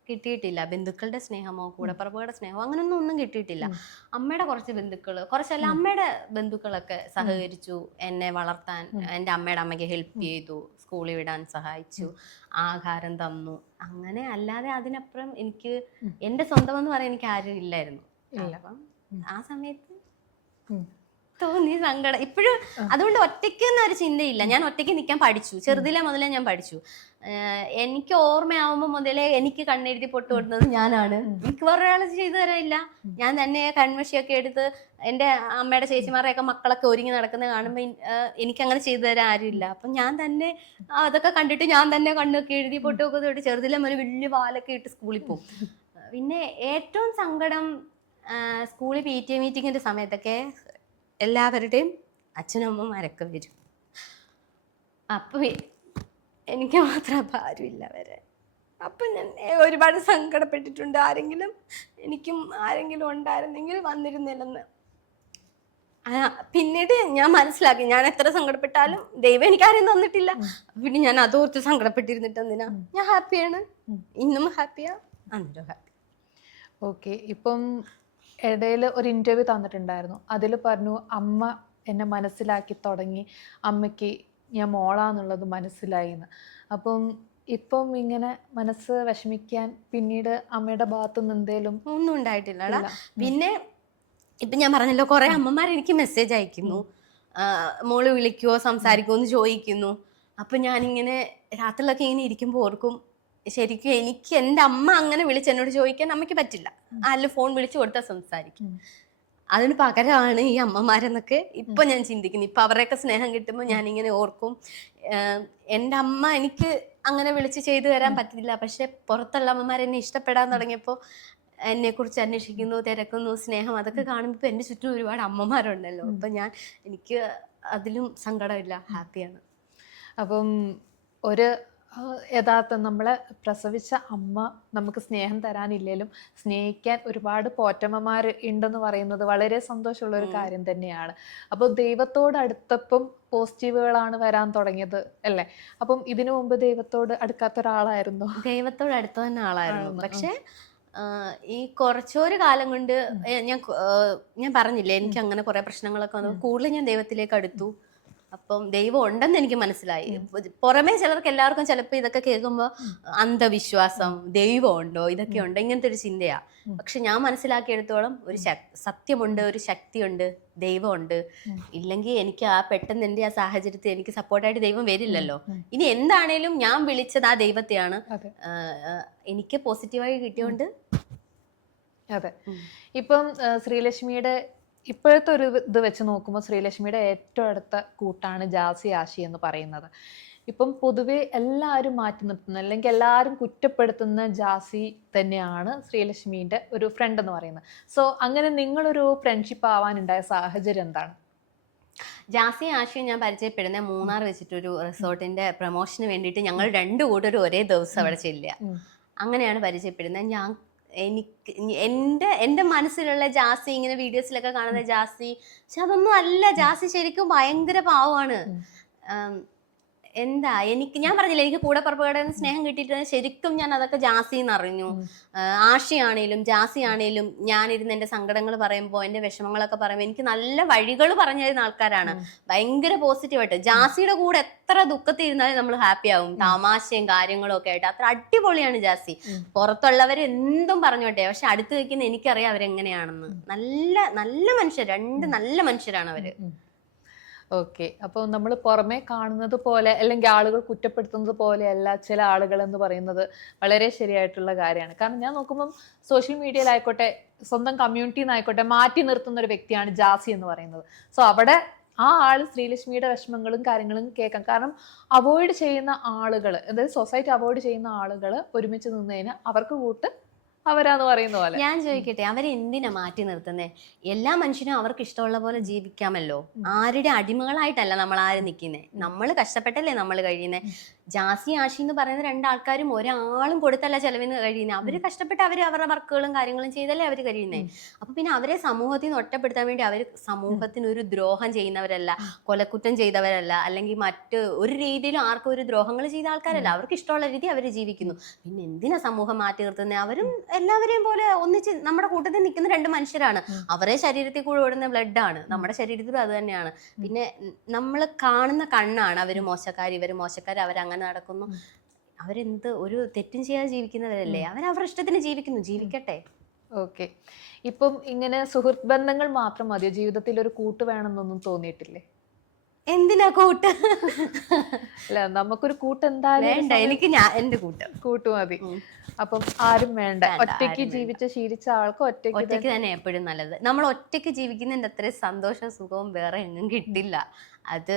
കിട്ടിയിട്ടില്ല. ബന്ധുക്കളുടെ സ്നേഹമോ കൂടപ്പറപ്പുകളുടെ സ്നേഹമോ അങ്ങനെയൊന്നും കിട്ടിയിട്ടില്ല. അമ്മയുടെ കുറച്ച് ബന്ധുക്കൾ, കുറച്ചല്ല അമ്മയുടെ ബന്ധുക്കളൊക്കെ സഹകരിച്ചു എന്നെ വളർത്താൻ. എൻ്റെ അമ്മയുടെ അമ്മയ്ക്ക് ഹെൽപ്പ് ചെയ്തു, സ്കൂളിൽ വിടാൻ സഹായിച്ചു, ആഹാരം തന്നു. അങ്ങനെ അല്ലാതെ അതിനപ്പുറം എനിക്ക് എൻ്റെ സ്വന്തം എന്ന് പറയാൻ എനിക്ക് ആരും ഇല്ലായിരുന്നു. അപ്പം ആ സമയത്ത് തോന്നി സങ്കടം. ഇപ്പോഴും അതുകൊണ്ട് ഒറ്റയ്ക്ക് എന്നൊരു ചിന്തയില്ല. ഞാൻ ഒറ്റയ്ക്ക് നിൽക്കാൻ പഠിച്ചു, ചെറുതിലെ മുതലേ ഞാൻ പഠിച്ചു. എനിക്ക് ഓർമ്മയാവുമ്പോൾ മുതലേ എനിക്ക് കണ്ണെഴുതി പൊട്ട് കൊടുക്കുന്നത് ഞാനാണ്. എനിക്ക് വേറൊരാൾ ചെയ്തു തരാനില്ല. ഞാൻ തന്നെ കൺമഷിയൊക്കെ എടുത്ത് എൻ്റെ അമ്മയുടെ ചേച്ചിമാരെയൊക്കെ മക്കളൊക്കെ ഒരുങ്ങി നടക്കുന്നത് കാണുമ്പോൾ എനിക്കങ്ങനെ ചെയ്തു തരാൻ ആരുമില്ല. അപ്പം ഞാൻ തന്നെ അതൊക്കെ കണ്ടിട്ട് ഞാൻ തന്നെ കണ്ണൊക്കെ എഴുതി പൊട്ടൊക്കെ തൊട്ട് ചെറുതിലെ മുതൽ വലിയ വാലൊക്കെ ഇട്ട് സ്കൂളിൽ പോകും. പിന്നെ ഏറ്റവും സങ്കടം സ്കൂളിൽ PTA മീറ്റിങ്ങിൻ്റെ സമയത്തൊക്കെ എല്ലാവരുടെയും അച്ഛനമ്മമാരൊക്കെ വരും. അപ്പം എനിക്ക് മാത്രം അപ്പം ആരുമില്ല വരെ. അപ്പം ഞാൻ ഒരുപാട് സങ്കടപ്പെട്ടിട്ടുണ്ട്. എനിക്കും ആരെങ്കിലും ഉണ്ടായിരുന്നെങ്കിൽ വന്നിരുന്നില്ലെന്ന്. പിന്നീട് ഞാൻ മനസ്സിലാക്കി, ഞാൻ എത്ര സങ്കടപ്പെട്ടാലും ദൈവം എനിക്കാരും തന്നിട്ടില്ല. പിന്നെ ഞാൻ അതോർത്ത് സങ്കടപ്പെട്ടിരുന്നിട്ട് എന്തിനാ? ഞാൻ ഹാപ്പിയാണ്, ഇന്നും ഹാപ്പിയാ, അന്നേരം ഹാപ്പി. ഓക്കെ, ഇപ്പം ഇടയിൽ ഒരു ഇൻ്റർവ്യൂ തന്നിട്ടുണ്ടായിരുന്നു. അതിൽ പറഞ്ഞു അമ്മ എന്നെ മനസ്സിലാക്കി തുടങ്ങി, അമ്മയ്ക്ക് ഞാൻ മോളാന്നുള്ളത് മനസ്സിലായി എന്ന്. അപ്പം ഇപ്പം ഇങ്ങനെ മനസ്സ് വിഷമിക്കാൻ പിന്നീട് അമ്മയുടെ ഭാഗത്തുനിന്ന് എന്തേലും? ഒന്നും ഉണ്ടായിട്ടില്ലടാ. പിന്നെ ഇപ്പം ഞാൻ പറഞ്ഞല്ലോ, കുറെ അമ്മമാർ എനിക്ക് മെസ്സേജ് അയക്കുന്നു, മോള് വിളിക്കുവോ സംസാരിക്കുമോ എന്ന് ചോദിക്കുന്നു. അപ്പം ഞാനിങ്ങനെ രാത്രിയിലൊക്കെ ഇങ്ങനെ ഇരിക്കുമ്പോൾ ഓർക്കും, ശരിക്കും എനിക്ക് എൻ്റെ അമ്മ അങ്ങനെ വിളിച്ച് എന്നോട് ചോദിക്കാൻ അമ്മയ്ക്ക് പറ്റില്ല. അല്ല ഫോൺ വിളിച്ചു കൊടുത്താൽ സംസാരിക്കും. അതിന് പകരമാണ് ഈ അമ്മമാരെന്നൊക്കെ ഇപ്പൊ ഞാൻ ചിന്തിക്കുന്നു. ഇപ്പൊ അവരുടെയൊക്കെ സ്നേഹം കിട്ടുമ്പോൾ ഞാനിങ്ങനെ ഓർക്കും, എൻ്റെ അമ്മ എനിക്ക് അങ്ങനെ വിളിച്ച് ചെയ്തു തരാൻ പറ്റില്ല. പക്ഷെ പുറത്തുള്ള അമ്മമാർ എന്നെ ഇഷ്ടപ്പെടാൻ തുടങ്ങിയപ്പോൾ എന്നെ കുറിച്ച് അന്വേഷിക്കുന്നു, തിരക്കുന്നു, സ്നേഹം അതൊക്കെ കാണുമ്പോൾ എൻ്റെ ചുറ്റും ഒരുപാട് അമ്മമാരുണ്ടല്ലോ. അപ്പൊ എനിക്ക് അതിലും സങ്കടമില്ല, ഹാപ്പിയാണ്. അപ്പം ഒരു യഥാർത്ഥം നമ്മളെ പ്രസവിച്ച അമ്മ നമുക്ക് സ്നേഹം തരാനില്ലെങ്കിലും സ്നേഹിക്കാൻ ഒരുപാട് പോറ്റമ്മമാർ ഉണ്ടെന്ന് പറയുന്നത് വളരെ സന്തോഷമുള്ള ഒരു കാര്യം തന്നെയാണ്. അപ്പോൾ ദൈവത്തോട് അടുത്തപ്പം പോസിറ്റീവുകളാണ് വരാൻ തുടങ്ങിയത് അല്ലേ? അപ്പം ഇതിനു മുമ്പ് ദൈവത്തോട് അടുക്കാത്ത ഒരാളായിരുന്നോ? ദൈവത്തോട് അടുത്ത തന്നെ ആളായിരുന്നു. പക്ഷെ ഈ കുറച്ചൊരു കാലം കൊണ്ട് ഞാൻ പറഞ്ഞില്ലേ, എനിക്ക് അങ്ങനെ കുറെ പ്രശ്നങ്ങളൊക്കെ വന്നു. കൂടുതൽ ഞാൻ ദൈവത്തിലേക്ക് അടുത്തു. അപ്പം ദൈവം ഉണ്ടെന്ന് എനിക്ക് മനസ്സിലായി. പുറമേ ചിലർക്ക് എല്ലാവർക്കും ചിലപ്പോൾ ഇതൊക്കെ കേൾക്കുമ്പോൾ അന്ധവിശ്വാസം, ദൈവം ഉണ്ടോ, ഇതൊക്കെ ഉണ്ടോ, ഇങ്ങനത്തെ ഒരു ചിന്തയാ. പക്ഷെ ഞാൻ മനസ്സിലാക്കിയെടുത്തോളം ഒരു സത്യമുണ്ട്, ഒരു ശക്തിയുണ്ട്, ദൈവമുണ്ട്. ഇല്ലെങ്കിൽ എനിക്ക് പെട്ടെന്ന് എൻ്റെ ആ സാഹചര്യത്തിൽ എനിക്ക് സപ്പോർട്ടായിട്ട് ദൈവം വരില്ലല്ലോ. ഇനി എന്താണേലും ഞാൻ വിളിച്ചത് ആ ദൈവത്തെയാണ്. എനിക്ക് പോസിറ്റീവായി കിട്ടിയോണ്ട്. അതെ, ഇപ്പം ശ്രീലക്ഷ്മിയുടെ ഇപ്പോഴത്തെ ഒരു ഇത് വെച്ച് നോക്കുമ്പോൾ ശ്രീലക്ഷ്മിയുടെ ഏറ്റവും അടുത്ത കൂട്ടാണ് ജാസി ആഷി എന്ന് പറയുന്നത്. ഇപ്പം പൊതുവെ എല്ലാവരും മാറ്റി നിർത്തുന്ന അല്ലെങ്കിൽ എല്ലാവരും കുറ്റപ്പെടുത്തുന്ന ജാസി തന്നെയാണ് ശ്രീലക്ഷ്മിയുടെ ഒരു ഫ്രണ്ട് എന്ന് പറയുന്നത്. സോ അങ്ങനെ നിങ്ങളൊരു ഫ്രണ്ട്ഷിപ്പ് ആവാനുണ്ടായ സാഹചര്യം എന്താണ്? ജാസി ആഷിയും ഞാൻ പരിചയപ്പെടുന്ന മൂന്നാർ വെച്ചിട്ടൊരു റിസോർട്ടിന്റെ പ്രൊമോഷന് വേണ്ടിയിട്ട് ഞങ്ങൾ രണ്ടു കൂട്ടരും ഒരേ ദിവസം അവിടെ ചെല്ലുക. അങ്ങനെയാണ് പരിചയപ്പെടുന്നത്. എൻ്റെ മനസ്സിലുള്ള ജാസി, ഇങ്ങനെ വീഡിയോസിലൊക്കെ കാണുന്ന ജാസി, പക്ഷെ അതൊന്നും അല്ല. ജാസി ശരിക്കും ഭയങ്കര പാവമാണ്. ഞാൻ പറഞ്ഞില്ല, എനിക്ക് കൂടപ്പറപ്പുകളുടെ സ്നേഹം കിട്ടിയിട്ട് ശരിക്കും ഞാൻ അതൊക്കെ ജാസിന്ന് അറിഞ്ഞു. ആഷിയാണേലും ജാസി ആണേലും ഞാനിരുന്ന് എൻ്റെ സങ്കടങ്ങൾ പറയുമ്പോൾ, എൻ്റെ വിഷമങ്ങളൊക്കെ പറയുമ്പോൾ എനിക്ക് നല്ല വഴികൾ പറഞ്ഞു തരുന്ന ആൾക്കാരാണ്. ഭയങ്കര പോസിറ്റീവായിട്ട്. ജാസിയുടെ കൂടെ എത്ര ദുഃഖത്തിൽ ഇരുന്നാലും നമ്മൾ ഹാപ്പി ആവും. തമാശയും കാര്യങ്ങളും ഒക്കെ ആയിട്ട് അത്ര അടിപൊളിയാണ് ജാസി. പുറത്തുള്ളവർ എന്തും പറഞ്ഞോട്ടെ, പക്ഷെ അടുത്ത് വെക്കുന്ന എനിക്കറിയാം അവരെങ്ങനെയാണെന്ന്. നല്ല നല്ല മനുഷ്യർ, രണ്ട് നല്ല മനുഷ്യരാണ് അവര്. ഓക്കെ, അപ്പോൾ നമ്മൾ പുറമേ കാണുന്നത് പോലെ അല്ലെങ്കിൽ ആളുകൾ കുറ്റപ്പെടുത്തുന്നത് പോലെയല്ല ചില ആളുകൾ എന്ന് പറയുന്നത് വളരെ ശരിയായിട്ടുള്ള കാര്യമാണ്. കാരണം ഞാൻ നോക്കുമ്പം സോഷ്യൽ മീഡിയയിലായിക്കോട്ടെ, സ്വന്തം കമ്മ്യൂണിറ്റിയിൽ നിന്നായിക്കോട്ടെ മാറ്റി നിർത്തുന്ന ഒരു വ്യക്തിയാണ് ജാസി എന്ന് പറയുന്നത്. സോ അവിടെ ആ ആള് ശ്രീലക്ഷ്മിയുടെ വിഷമങ്ങളും കാര്യങ്ങളും കേൾക്കാം. കാരണം അവോയ്ഡ് ചെയ്യുന്ന ആളുകൾ, അതായത് സൊസൈറ്റി അവോയ്ഡ് ചെയ്യുന്ന ആളുകൾ ഒരുമിച്ച് നിന്നതിന് അവർക്ക് കൂട്ട് അവരാന്ന് പറയുന്ന പോലെ. ഞാൻ ചോദിക്കട്ടെ, അവരെ എന്തിനാ മാറ്റി നിർത്തുന്നേ? എല്ലാ മനുഷ്യനും അവർക്ക് ഇഷ്ടമുള്ള പോലെ ജീവിക്കാമല്ലോ. ആരുടെ അടിമകളായിട്ടല്ല നമ്മൾ ആരും നിൽക്കുന്നേ. നമ്മൾ കഷ്ടപ്പെട്ടല്ലേ നമ്മൾ കഴിയുന്നേ. ജാസി ആഷി എന്ന് പറയുന്ന രണ്ടാൾക്കാരും ഒരാളും കൊടുത്തല്ല ചെലവിന് കഴിയുന്നത്. അവര് കഷ്ടപ്പെട്ട് അവരുടെ വർക്കുകളും കാര്യങ്ങളും ചെയ്തല്ലേ അവര് കഴിയുന്നേ. അപ്പൊ പിന്നെ അവരെ സമൂഹത്തിൽ നിന്ന് ഒറ്റപ്പെടുത്താൻ വേണ്ടി അവർ സമൂഹത്തിന് ഒരു ദ്രോഹം ചെയ്യുന്നവരല്ല, കൊലക്കുറ്റം ചെയ്തവരല്ല, അല്ലെങ്കിൽ മറ്റ് ഒരു രീതിയിലും ആർക്കും ഒരു ദ്രോഹങ്ങൾ ചെയ്ത ആൾക്കാരല്ല. അവർക്ക് ഇഷ്ടമുള്ള രീതി അവർ ജീവിക്കുന്നു. പിന്നെ എന്തിനാ സമൂഹം മാറ്റി നിർത്തുന്നത്? അവരും എല്ലാവരെയും പോലെ ഒന്നിച്ച് നമ്മുടെ കൂട്ടത്തിൽ നിൽക്കുന്ന രണ്ട് മനുഷ്യരാണ്. അവരെ ശരീരത്തിൽ കൂടെ ഓടുന്ന ബ്ലഡ് ആണ്, നമ്മുടെ ശരീരത്തിലും അത് തന്നെയാണ്. പിന്നെ നമ്മൾ കാണുന്ന കണ്ണാണ് അവര് മോശക്കാര് ഇവര് മോശക്കാര് അവരങ്ങനെ നടക്കുന്നു. അവരെന്ത് ഒരു തെറ്റും ചെയ്യാതെ ജീവിക്കുന്നവരല്ലേ. അവരവരുടെ ഇഷ്ടത്തിന് ജീവിക്കുന്നു, ജീവിക്കട്ടെ. ഓക്കെ, ഇപ്പം ഇങ്ങനെ സുഹൃത്ത് ബന്ധങ്ങൾ മാത്രം മതിയോ ജീവിതത്തിൽ? ഒരു കൂട്ട് വേണമെന്നൊന്നും തോന്നിയിട്ടില്ലേ? എന്തിനാ കൂട്ട്? അല്ല, നമുക്കൊരു കൂട്ട് എന്തായാലും വേണ്ട. എനിക്ക് എന്റെ കൂട്ട് മതി. അപ്പം ആരും വേണ്ട. ഒറ്റയ്ക്ക് ജീവിച്ച് ശീലിച്ച ആൾക്ക് ഒറ്റയ്ക്ക് തന്നെ എപ്പോഴും നല്ലത്. നമ്മൾ ഒറ്റയ്ക്ക് ജീവിക്കുന്നതിന്റെ അത്രയും സന്തോഷവും സുഖവും വേറെ എങ്ങും കിട്ടില്ല. അത്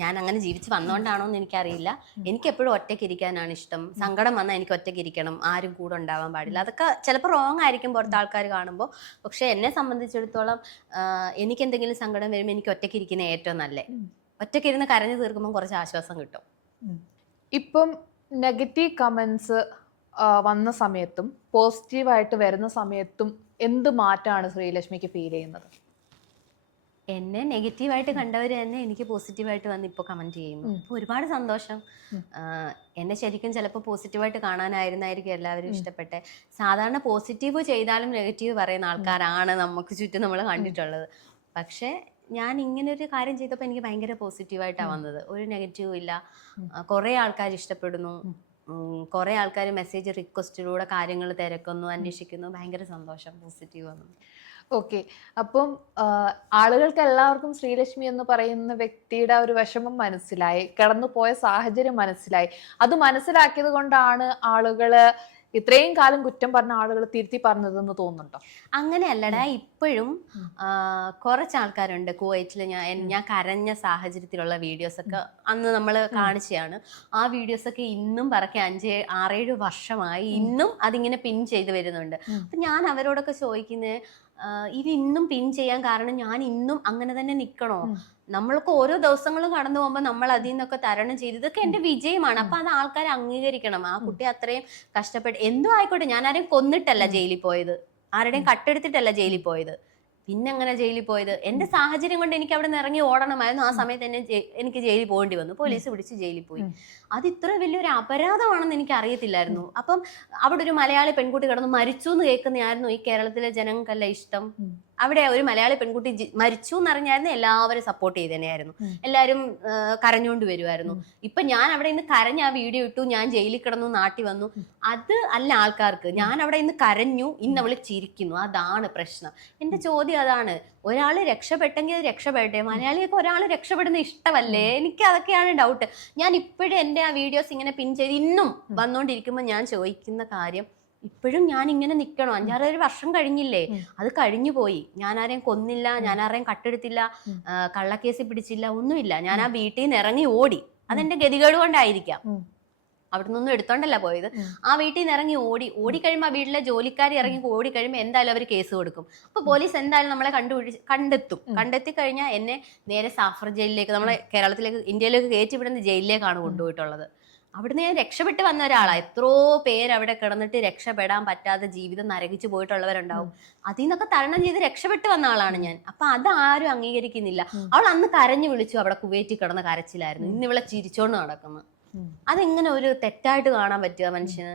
ഞാൻ അങ്ങനെ ജീവിച്ച് വന്നോണ്ടാണോ എന്ന് എനിക്കറിയില്ല. എനിക്ക് എപ്പോഴും ഒറ്റയ്ക്ക് ഇരിക്കാനാണ് ഇഷ്ടം. സങ്കടം വന്നാൽ എനിക്ക് ഒറ്റയ്ക്ക് ഇരിക്കണം, ആരും കൂടെ ഉണ്ടാവാൻ പാടില്ല. അതൊക്കെ ചിലപ്പോൾ റോങ് ആയിരിക്കും പുറത്ത് ആൾക്കാർ കാണുമ്പോൾ. പക്ഷെ എന്നെ സംബന്ധിച്ചിടത്തോളം എനിക്ക് എന്തെങ്കിലും സങ്കടം വരുമ്പോൾ എനിക്ക് ഒറ്റയ്ക്ക് ഇരിക്കുന്ന ഏറ്റവും നല്ലേ. ഒറ്റയ്ക്ക് ഇരുന്ന് കരഞ്ഞു തീർക്കുമ്പോൾ കുറച്ച് ആശ്വാസം കിട്ടും. ഇപ്പം നെഗറ്റീവ് കമന്റ്സ് വന്ന സമയത്തും പോസിറ്റീവായിട്ട് വരുന്ന സമയത്തും എന്ത് മാറ്റമാണ് ശ്രീലക്ഷ്മിക്ക് ഫീൽ ചെയ്യുന്നത്? എന്നെ നെഗറ്റീവായിട്ട് കണ്ടവർ തന്നെ എനിക്ക് പോസിറ്റീവായിട്ട് വന്ന് ഇപ്പോൾ കമന്റ് ചെയ്യുന്നു. അപ്പോൾ ഒരുപാട് സന്തോഷം. എന്നെ ശരിക്കും ചിലപ്പോൾ പോസിറ്റീവായിട്ട് കാണാനായിരുന്നായിരിക്കും എല്ലാവരും ഇഷ്ടപ്പെട്ടെ. സാധാരണ പോസിറ്റീവ് ചെയ്താലും നെഗറ്റീവ് പറയുന്ന ആൾക്കാരാണ് നമുക്ക് ചുറ്റും നമ്മൾ കണ്ടിട്ടുള്ളത്. പക്ഷേ ഞാൻ ഇങ്ങനെ ഒരു കാര്യം ചെയ്തപ്പോൾ എനിക്ക് ഭയങ്കര പോസിറ്റീവായിട്ടാണ് വന്നത്. ഒരു നെഗറ്റീവും ഇല്ല. കുറേ ആൾക്കാർ ഇഷ്ടപ്പെടുന്നു, കുറേ ആൾക്കാർ മെസ്സേജ് റിക്വസ്റ്റിലൂടെ കാര്യങ്ങൾ തിരക്കുന്നു, അന്വേഷിക്കുന്നു. ഭയങ്കര സന്തോഷം, പോസിറ്റീവ് വന്നു. ഓക്കെ, അപ്പം ആളുകൾക്ക് എല്ലാവർക്കും ശ്രീലക്ഷ്മി എന്ന് പറയുന്ന വ്യക്തിയുടെ ഒരു വിഷമം മനസ്സിലായി, കടന്നുപോയ സാഹചര്യം മനസ്സിലായി. അത് മനസ്സിലാക്കിയത് കൊണ്ടാണ് ആളുകള് ഇത്രയും കാലം കുറ്റം പറഞ്ഞ ആളുകൾ തിരുത്തി പറഞ്ഞതെന്ന് തോന്നുന്നുണ്ടോ? അങ്ങനെയല്ലടാ. ഇപ്പോഴും കുറച്ച് ആൾക്കാരുണ്ട് കുവൈറ്റിൽ. ഞാൻ കരഞ്ഞ സാഹചര്യത്തിലുള്ള വീഡിയോസ് ഒക്കെ അന്ന് നമ്മൾ കാണിച്ചതാണ്. ആ വീഡിയോസ് ഒക്കെ ഇന്നും പറക്കെ 5-6-7 വർഷമായി ഇന്നും അതിങ്ങനെ പിൻ ചെയ്ത് വരുന്നുണ്ട്. അപ്പൊ ഞാൻ അവരോടൊക്കെ ചോദിക്കുന്നത്, ഇത് ഇന്നും പിൻ ചെയ്യാൻ കാരണം ഞാൻ ഇന്നും അങ്ങനെ തന്നെ നിൽക്കണോ? നമ്മൾക്ക് ഓരോ ദിവസങ്ങളും കടന്നു പോകുമ്പോൾ നമ്മൾ അതിൽ നിന്നൊക്കെ തരണം ചെയ്ത് ഇതൊക്കെ എന്റെ വിജയമാണ്. അപ്പൊ അത് ആൾക്കാർ അംഗീകരിക്കണം. ആ കുട്ടി അത്രയും കഷ്ടപ്പെട്ട് എന്തോ ആയിക്കോട്ടെ. ഞാൻ ആരെയും കൊന്നിട്ടല്ല ജയിലിൽ പോയത്, ആരുടെയും കട്ടെടുത്തിട്ടല്ല ജയിലിൽ പോയത്. പിന്നെ എങ്ങനെ ജയിലിൽ പോയത്? എന്റെ സാഹചര്യം കൊണ്ട് എനിക്ക് അവിടെ നിന്ന് ഇറങ്ങി ഓടണമായിരുന്നു. ആ സമയത്ത് എനിക്ക് ജയിലിൽ പോകേണ്ടി വന്നു. പോലീസ് പിടിച്ച് ജയിലിൽ പോയി. അത് ഇത്ര വലിയൊരു അപരാധമാണെന്ന് എനിക്ക് അറിയത്തില്ലായിരുന്നു. അപ്പം അവിടെ ഒരു മലയാളി പെൺകുട്ടി കിടന്ന് മരിച്ചു എന്ന് കേൾക്കുന്നതായിരുന്നു ഈ കേരളത്തിലെ ജനങ്ങൾക്കല്ല ഇഷ്ടം. അവിടെ ഒരു മലയാളി പെൺകുട്ടി മരിച്ചു എന്നറിഞ്ഞായിരുന്നു എല്ലാവരും സപ്പോർട്ട് ചെയ്തതന്നെയായിരുന്നു. എല്ലാവരും കരഞ്ഞുകൊണ്ട് വരുമായിരുന്നു. ഇപ്പൊ ഞാൻ അവിടെ ഇന്ന് കരഞ്ഞ് ആ വീഡിയോ ഇട്ടു, ഞാൻ ജയിലിൽ കിടന്നു, നാട്ടിൽ വന്നു. അത് അല്ല ആൾക്കാർക്ക്. ഞാൻ അവിടെ ഇന്ന് കരഞ്ഞു, ഇന്ന് അവള് ചിരിക്കുന്നു. അതാണ് പ്രശ്നം. എന്റെ ചോദ്യം അതാണ്. ഒരാള് രക്ഷപ്പെട്ടെങ്കിൽ അത് രക്ഷപ്പെടട്ടെ. മലയാളിയൊക്കെ ഒരാൾ രക്ഷപ്പെടുന്ന ഇഷ്ടമല്ലേ? എനിക്ക് അതൊക്കെയാണ് ഡൗട്ട്. ഞാൻ ഇപ്പോഴും എൻ്റെ ആ വീഡിയോസ് ഇങ്ങനെ പിൻ ചെയ്ത് ഇന്നും വന്നുകൊണ്ടിരിക്കുമ്പോൾ ഞാൻ ചോദിക്കുന്ന കാര്യം, ഇപ്പോഴും ഞാൻ ഇങ്ങനെ നിൽക്കണോ? 5-6 വർഷം കഴിഞ്ഞില്ലേ? അത് കഴിഞ്ഞു പോയി. ഞാൻ ആരെയും കൊന്നില്ല, ഞാൻ ആരെയും കട്ടെടുത്തില്ല, കള്ളക്കേസിൽ പിടിച്ചില്ല, ഒന്നുമില്ല. ഞാൻ ആ വീട്ടിൽ നിന്ന് ഇറങ്ങി ഓടി. അതെന്റെ ഗതികേട് കൊണ്ടായിരിക്കാം. അവിടെ നിന്നൊന്നും എടുത്തോണ്ടല്ല പോയത്. ആ വീട്ടിൽ നിന്ന് ഇറങ്ങി ഓടിക്കഴിയുമ്പോൾ ആ വീട്ടിലെ ജോലിക്കാർ ഇറങ്ങി ഓടിക്കഴിയുമ്പോൾ എന്തായാലും അവർ കേസ് കൊടുക്കും. അപ്പൊ പോലീസ് എന്തായാലും നമ്മളെ കണ്ടെത്തി കഴിഞ്ഞാൽ എന്നെ നേരെ സാഫർ ജയിലിലേക്ക്, നമ്മളെ കേരളത്തിലേക്ക്, ഇന്ത്യയിലേക്ക് കയറ്റിവിടുന്ന ജയിലിലേക്കാണ് കൊണ്ടുപോയിട്ടുള്ളത്. അവിടുന്ന് ഞാൻ രക്ഷപ്പെട്ട് വന്ന ഒരാളാണ്. എത്രയോ പേര് അവിടെ കിടന്നിട്ട് രക്ഷപ്പെടാൻ പറ്റാതെ ജീവിതം നരകിച്ചു പോയിട്ടുള്ളവരുണ്ടാവും. അതിൽ നിന്നൊക്കെ തരണം ചെയ്ത് രക്ഷപ്പെട്ട് വന്ന ആളാണ് ഞാൻ. അപ്പൊ അത് ആരും അംഗീകരിക്കുന്നില്ല. അവൾ അന്ന് കരഞ്ഞു വിളിച്ചു, അവിടെ കുവൈറ്റിൽ കിടന്ന് കരച്ചിലായിരുന്നു. ഇന്ന് ഇവളെ ചിരിച്ചോണ്ട് നടക്കുന്നു. അതെങ്ങനെ ഒരു തെറ്റായിട്ട് കാണാൻ പറ്റുക മനുഷ്യന്?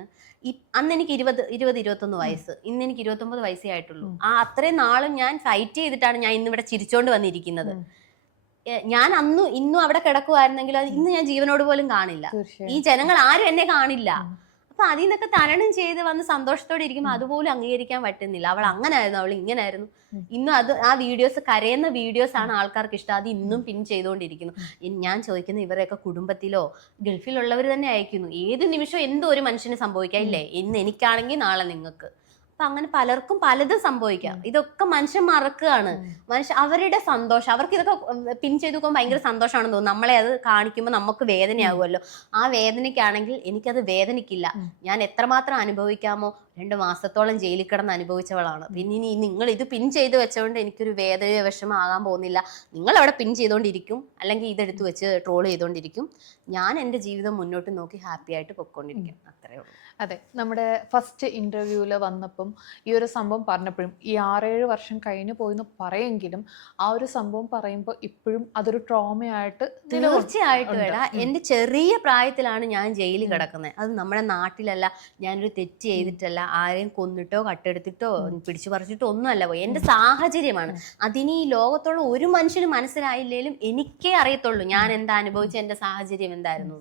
അന്ന് എനിക്ക് 20-21 വയസ്സ്, ഇന്ന് എനിക്ക് 29 വയസ്സേ ആയിട്ടുള്ളൂ. ആ അത്രയും നാളും ഞാൻ ഫൈറ്റ് ചെയ്തിട്ടാണ് ഞാൻ ഇന്ന് ഇവിടെ ചിരിച്ചോണ്ട് വന്നിരിക്കുന്നത്. ഞാൻ ഇന്നും അവിടെ കിടക്കുമായിരുന്നെങ്കിൽ ഇന്ന് ഞാൻ ജീവനോട് പോലും കാണില്ല. ഈ ജനങ്ങൾ ആരും എന്നെ കാണില്ല. അപ്പൊ അതിൽ നിന്നൊക്കെ തരണം ചെയ്ത് വന്ന് സന്തോഷത്തോടെ ഇരിക്കുമ്പോൾ അതുപോലും അംഗീകരിക്കാൻ പറ്റുന്നില്ല. അവൾ അങ്ങനെ ആയിരുന്നു, അവൾ ഇങ്ങനെ ആയിരുന്നു. ഇന്നും അത് ആ വീഡിയോസ്, കരയുന്ന വീഡിയോസ് ആണ് ആൾക്കാർക്ക് ഇഷ്ടം. അത് ഇന്നും പിൻ ചെയ്തുകൊണ്ടിരിക്കുന്നു. ഞാൻ ചോദിക്കുന്നു, ഇവരെയൊക്കെ കുടുംബത്തിലോ ഗൾഫിലുള്ളവർ തന്നെ അയക്കുന്നു. ഏത് നിമിഷവും എന്തോ ഒരു മനുഷ്യന് സംഭവിക്കാം ഇല്ലേ? ഇന്ന് എനിക്കാണെങ്കിൽ നാളെ നിങ്ങൾക്ക്. അപ്പൊ അങ്ങനെ പലർക്കും പലതും സംഭവിക്കാം. ഇതൊക്കെ മനുഷ്യൻ മറക്കുകയാണ്. അവരുടെ സന്തോഷം, അവർക്ക് ഇതൊക്കെ പിൻ ചെയ്ത് നോക്കുമ്പോൾ ഭയങ്കര സന്തോഷമാണെന്ന് തോന്നുന്നു. നമ്മളെ അത് കാണിക്കുമ്പോൾ നമുക്ക് വേദനയാകുമല്ലോ. ആ വേദനയ്ക്കാണെങ്കിൽ എനിക്കത് വേദനിക്കില്ല. ഞാൻ എത്രമാത്രം അനുഭവിക്കാമോ, 2 മാസത്തോളം ജയിലിൽ കിടന്ന് അനുഭവിച്ചവളാണ്. പിന്നെ ഇനി നിങ്ങൾ ഇത് പിൻ ചെയ്ത് വെച്ചതുകൊണ്ട് എനിക്കൊരു വേദന വിഷമം ആകാൻ പോകുന്നില്ല. നിങ്ങൾ അവിടെ പിൻ ചെയ്തുകൊണ്ടിരിക്കും, അല്ലെങ്കിൽ ഇതെടുത്ത് വെച്ച് ട്രോൾ ചെയ്തുകൊണ്ടിരിക്കും. ഞാൻ എൻ്റെ ജീവിതം മുന്നോട്ട് നോക്കി ഹാപ്പി ആയിട്ട് പൊയ്ക്കൊണ്ടിരിക്കും. അത്രേ ഉള്ളൂ. അതെ, നമ്മുടെ ഫസ്റ്റ് ഇന്റർവ്യൂവിൽ വന്നപ്പം ഈ ഒരു സംഭവം പറഞ്ഞപ്പോഴും ഈ 6-7 വർഷം കഴിഞ്ഞു പോയെന്ന് പറയെങ്കിലും ആ ഒരു സംഭവം പറയുമ്പോൾ ഇപ്പോഴും അതൊരു ട്രോമയായിട്ട് തീർച്ചയായിട്ടും എൻ്റെ ചെറിയ പ്രായത്തിലാണ് ഞാൻ ജയിലിൽ കിടക്കുന്നത്. അത് നമ്മുടെ നാട്ടിലല്ല, ഞാനൊരു തെറ്റ് ചെയ്തിട്ടല്ല, ആരെയും കൊന്നിട്ടോ കട്ടെടുത്തിട്ടോ പിടിച്ചു പറിച്ചിട്ടോ ഒന്നുമല്ല പോയി. എൻ്റെ സാഹചര്യമാണ്. അതിന് ഈ ലോകത്തുള്ള ഒരു മനുഷ്യനും മനസ്സിലായില്ലേലും എനിക്കേ അറിയത്തുള്ളൂ ഞാൻ എന്താ അനുഭവിച്ച, എൻ്റെ സാഹചര്യം എന്തായിരുന്നു.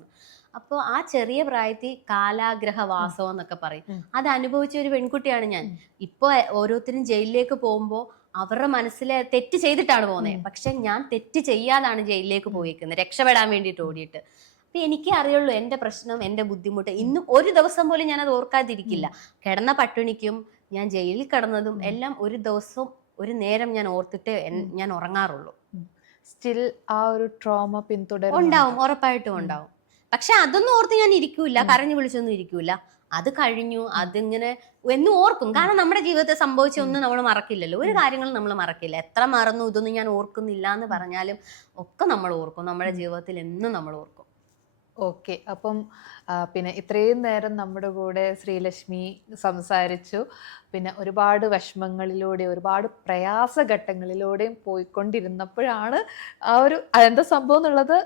അപ്പോൾ ആ ചെറിയ പ്രായത്തിൽ കാലാഗ്രഹവാസം എന്നൊക്കെ പറയും, അത് അനുഭവിച്ച ഒരു പെൺകുട്ടിയാണ് ഞാൻ. ഇപ്പോൾ ഓരോരുത്തരും ജയിലിലേക്ക് പോകുമ്പോൾ അവരുടെ മനസ്സിലെ തെറ്റ് ചെയ്തിട്ടാണ് പോകുന്നത്. പക്ഷെ ഞാൻ തെറ്റ് ചെയ്യാതാണ് ജയിലിലേക്ക് പോയിരിക്കുന്നത്, രക്ഷപ്പെടാൻ വേണ്ടിയിട്ട് ഓടിയിട്ട്. അപ്പൊ എനിക്കേ അറിയുള്ളൂ എൻ്റെ പ്രശ്നം, എൻ്റെ ബുദ്ധിമുട്ട്. ഇന്നും ഒരു ദിവസം പോലും ഞാൻ അത് ഓർക്കാതിരിക്കില്ല. കിടന്ന പട്ടിണിക്കും ഞാൻ ജയിലിൽ കിടന്നതും എല്ലാം ഒരു ദിവസം ഒരു നേരം ഞാൻ ഓർത്തിട്ട് ഞാൻ ഉറങ്ങാറുള്ളൂ. സ്റ്റിൽ ആ ഒരു ട്രോമ പിന്തുടരും ഉണ്ടാവും, ഉറപ്പായിട്ടും ഉണ്ടാവും. പക്ഷെ അതൊന്നും ഓർത്ത് ഞാൻ ഇരിക്കൂല, കരഞ്ഞു വിളിച്ചൊന്നും ഇരിക്കൂല. അത് കഴിഞ്ഞു, അതിങ്ങനെ എന്നും ഓർക്കും. കാരണം നമ്മുടെ ജീവിതത്തിൽ സംഭവിച്ച ഒന്നും നമ്മൾ മറക്കില്ലല്ലോ. ഒരു കാര്യങ്ങളും നമ്മൾ മറക്കില്ല. എത്ര മറന്നു, ഇതൊന്നും ഞാൻ ഓർക്കുന്നില്ല എന്ന് പറഞ്ഞാലും ഒക്കെ നമ്മൾ ഓർക്കും. നമ്മുടെ ജീവിതത്തിൽ എന്നും നമ്മൾ ഓർക്കും. ഓക്കെ, അപ്പം പിന്നെ ഇത്രയും നേരം നമ്മുടെ കൂടെ ശ്രീലക്ഷ്മി സംസാരിച്ചു. പിന്നെ ഒരുപാട് വിഷമങ്ങളിലൂടെ ഒരുപാട് പ്രയാസഘട്ടങ്ങളിലൂടെയും പോയിക്കൊണ്ടിരുന്നപ്പോഴാണ് ആ ഒരു എന്താ സംഭവം എന്നുള്ളത്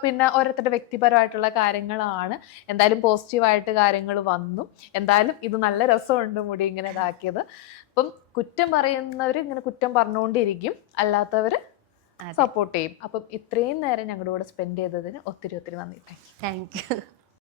പിന്നെ ഓരോരുത്തരുടെ വ്യക്തിപരമായിട്ടുള്ള കാര്യങ്ങളാണ്. എന്തായാലും പോസിറ്റീവായിട്ട് കാര്യങ്ങൾ വന്നു. എന്തായാലും ഇത് നല്ല രസമുണ്ട് മുടി ഇങ്ങനെ ഇതാക്കിയത്. അപ്പം കുറ്റം പറയുന്നവർ ഇങ്ങനെ കുറ്റം പറഞ്ഞുകൊണ്ടിരിക്കും, അല്ലാത്തവർ സപ്പോർട്ട് ചെയ്യും. അപ്പം ഇത്രയും നേരം ഞങ്ങളുടെ കൂടെ സ്പെൻഡ് ചെയ്തതിന് ഒത്തിരി ഒത്തിരി നന്ദി. Thank you.